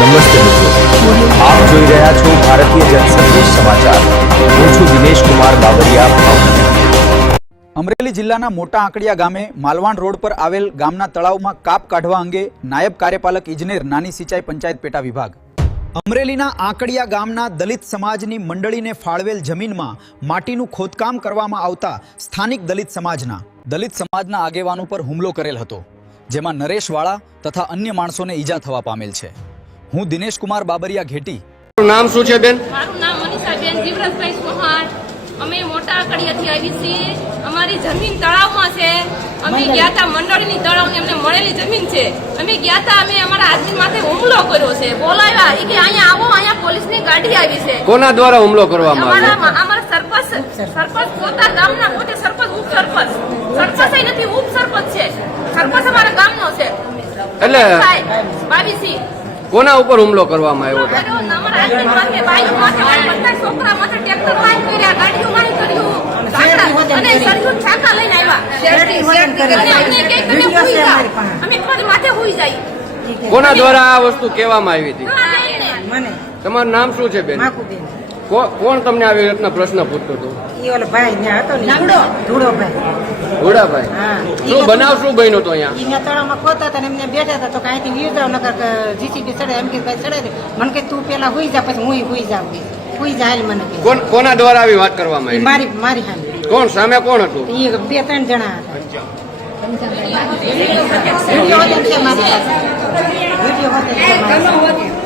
નમસ્તે મિત્રો, આપ જોઈ રહ્યા છો ભારતીય જનસંદેશ સમાચાર। હું છું દિનેશ કુમાર બાબરિયા, ભાવનગર। અમરેલી જિલ્લાના મોટા આંકડિયા ગામે માલવાણ રોડ પર આવેલ ગામના તળાવમાં કાપ કાઢવા અંગે નાયબ કાર્યપાલક ઇજનેર નાની સિંચાઈ પંચાયત પેટા વિભાગ। અમરેલીના આંકડિયા ગામના દલિત સમાજની મંડળીને ફાળવેલ જમીનમાં માટીનું ખોદકામ કરવામાં આવતા સ્થાનિક દલિત સમાજના આગેવાનો પર હુમલો કરેલ હતો, જેમાં નરેશ વાળા તથા અન્ય માણસોને ઈજા થવા પામેલ છે। હું દિનેશ કુમાર બાબરિયા ઘેટી। નામ શું છે બેન? મારું નામ મનીષાબેન જીવરાજભાઈ ચૌહાણ। અમે મોટા આંકડિયાથી આવી છીએ। અમારી જમીન તળાવમાં છે। અમે ગયા હતા મંડળની તળાવની અમને મળેલી જમીન છે। અમે ગયા હતા, અમે અમારા આદમી માથે હુમલો કર્યો છે, બોલાવ્યા એ કે અહીંયા આવો, અહીંયા પોલીસની ગાડી આવી છે। કોના દ્વારા હુમલો કરવામાં આવ્યો? અમારા સરપંચ પોતા ગામના, પોતે સરપંચ ઉપસરપંચ નથી, ઉપસરપંચ છે। સરપંચ અમારા ગામનો છે, એટલે બાવીસી। કોના ઉપર હુમલો કરવામાં આવ્યો? અમારા આદમી માથે, બાઈક માથે, બધા છોકરા માથે ટ્રેક્ટર મારી કર્યા, ગાડીઓ મારી કર્યું, અને સરયું છાકા લઈને આવ્યા। અમે ખુદ માથે હુઈ જાય। કોના દ્વારા આ વસ્તુ કહેવામાં આવી હતી? તમારું નામ શું છે બેન? કોણ તમને આવી રીતના પ્રશ્ન પૂછતો હતો? ઘોડાભાઈ, શું બનાવ શું બન્યો હતો અહીંયા? તળાવમાં ખોતા હતા એમને બેઠા હતા, તો કાંઈથી વીર જાવ, નકર જીસીબી ચડે, એમ કે ભાઈ ચડે દે, મને કે તું પેલા હુઈ જા, પછી હું હુઈ જાઉં, હુઈ જાય મને કે। કોના દ્વારા આવી વાત કરવામાં આવી? મારી સામે। કોણ સામે કોણ હતું? એ 2-3 જણા હતા। વિડીયો હતા મારી પાસે, વિડીયો હતા।